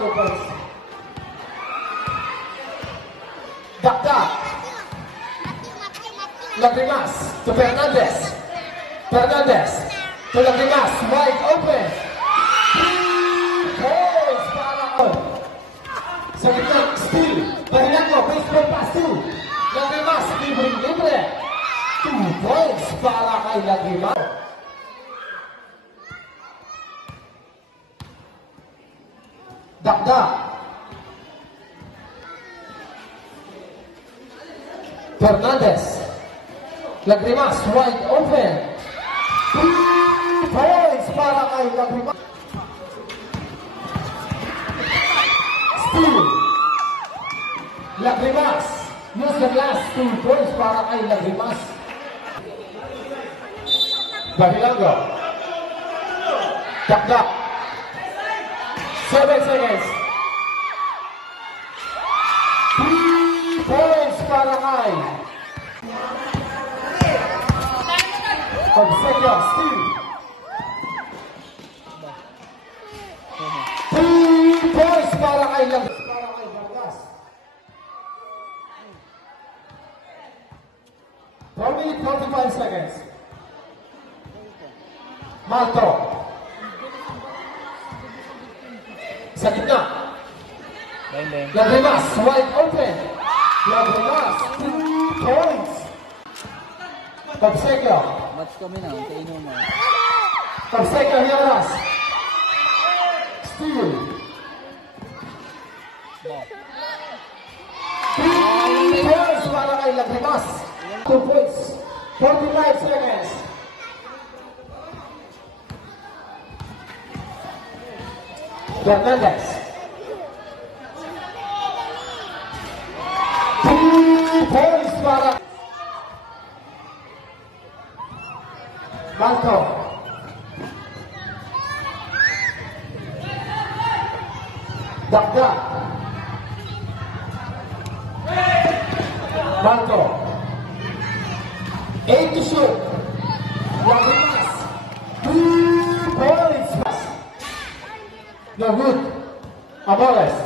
2 points. Dakdak. Lagrimas to Fernandez. Fernandez to Lagrimas. Wide open. 3 points para all. Sa gitna, steal. Bahilango, baseball pass 2. Lagrimas, libre. 2 points para kay Lagrimas. Dakdak. Fernandez. Lagrimas, wide open. 3 points para kay Lagrimas. Steal. Lagrimas. Use the last 2 points para kay Lagrimas. Bahilango. Dakdak. 7 seconds. 3 points para kay Fonseca. Steal. 3 points para kay Vargas. 4 minutes 45 seconds. Malto. Sa gitna. Lagrimas, wide open. Lagrimas, 2 points. Fonseca. Match kami na, kainin mo. Fonseca, Hieras. Steal. 3 points para kay Lagrimas. 2 points. 45 seconds. Fernandez. 3 points para Malto. Dakdak. Malto. 8 to shoot. Lagrimas. 3 points. No good. Amores.